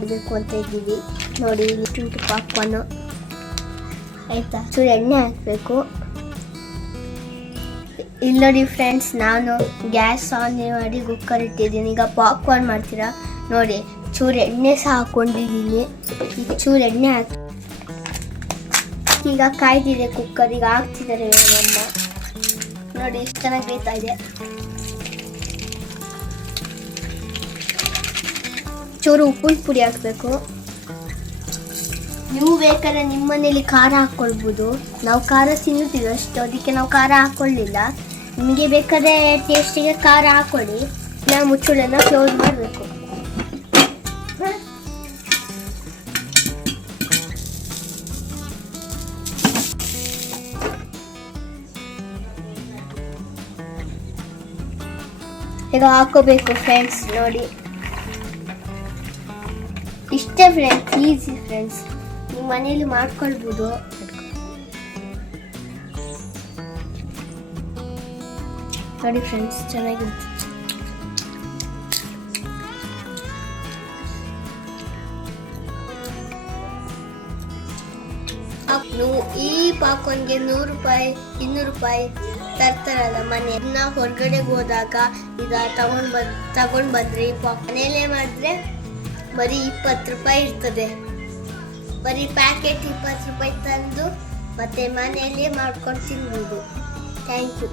ಮಾಡಬೇಕು ಅಂತ ಇದ್ದೀವಿ. ನೋಡಿ ಉಂಟು ಪಾಪ್ಕಾರ್ನು. ಆಯ್ತಾ? ಚೂರು ಎಣ್ಣೆ ಹಾಕಬೇಕು. ಇಲ್ಲಿ ನೋಡಿ ಫ್ರೆಂಡ್ಸ್ ನಾನು ಗ್ಯಾಸ್ ಆನ್ ಮಾಡಿ ಕುಕ್ಕರ್ ಇಟ್ಟಿದ್ದೀನಿ. ಈಗ ಪಾಪ್ಕಾರ್ನ್ ಮಾಡ್ತೀರಾ? ನೋಡಿ, ಚೂರು ಎಣ್ಣೆ ಸಹ ಹಾಕ್ಕೊಂಡಿದ್ದೀನಿ ಈಗ ಚೂರು ಎಣ್ಣೆ ಹಾಕಿ ಈಗ ಕಾಯ್ದಿದೆ ಕುಕ್ಕರ್ ಈಗ ಹಾಕ್ತಿದ್ದಾರೆ ನೋಡಿ ಎಷ್ಟು ಚೆನ್ನಾಗಿ ಬೇಯ್ತಾ ಇದೆ. ಚೂರು ಉಪ್ಪಿನ ಪುಡಿ ಹಾಕಬೇಕು. ನೀವು ಬೇಕಾದ್ರೆ ನಿಮ್ಮ ಮನೇಲಿ ಖಾರ ಹಾಕ್ಕೊಳ್ಬೋದು ನಾವು ಖಾರ ತಿನ್ನುತ್ತೀವಿ ಅಷ್ಟು, ಅದಕ್ಕೆ ನಾವು ಖಾರ ಹಾಕ್ಕೊಳ್ಳಿಲ್ಲ ನಿಮಗೆ ಬೇಕಾದ್ರೆ ಟೇಸ್ಟಿಗೆ ಖಾರ ಹಾಕೊಳ್ಳಿ ನಾವು ಮುಚ್ಚುಳನ್ನ ಕ್ಲೋಸ್ ಮಾಡಬೇಕು. ಈಗ ಹಾಕೋಬೇಕು ಫ್ರೆಂಡ್ಸ್ ನೋಡಿ. ಇಷ್ಟೇ ಫ್ರೆಂಡ್ಸ್ ಈಸಿ ಫ್ರೆಂಡ್ಸ್ ನಿಮ್ಮ ಮನೇಲಿ ಮಾಡ್ಕೊಳ್ಬೋದು. ನೋಡಿ ಫ್ರೆಂಡ್ಸ್ ಚೆನ್ನಾಗಿರುತ್ತೆ. ಈ ಪಾಪ್ಕಾರ್ನ್ಗೆ ನೂರು ರೂಪಾಯಿ, ಇನ್ನೂರು ರೂಪಾಯಿ ತರ್ತಾರಲ್ಲ ಮನೆ. ಇನ್ನ ಹೊರಗಡೆ ಹೋದಾಗ ಈಗ ತಗೊಂಡ್ ಬಂದ್ ತಗೊಂಡ್ ಬಂದ್ರೆ ಮನೇಲೆ ಮಾಡಿದ್ರೆ ಬರೀ ಇಪ್ಪತ್ತು ರೂಪಾಯಿ ಇರ್ತದೆ. ಬರೀ ಪ್ಯಾಕೆಟ್ ಇಪ್ಪತ್ತು ರೂಪಾಯಿ ತಂದು ಮತ್ತೆ ಮನೆಯಲ್ಲೇ ಮಾಡ್ಕೊಂಡು ತಿನ್ಬೋದು. Thank you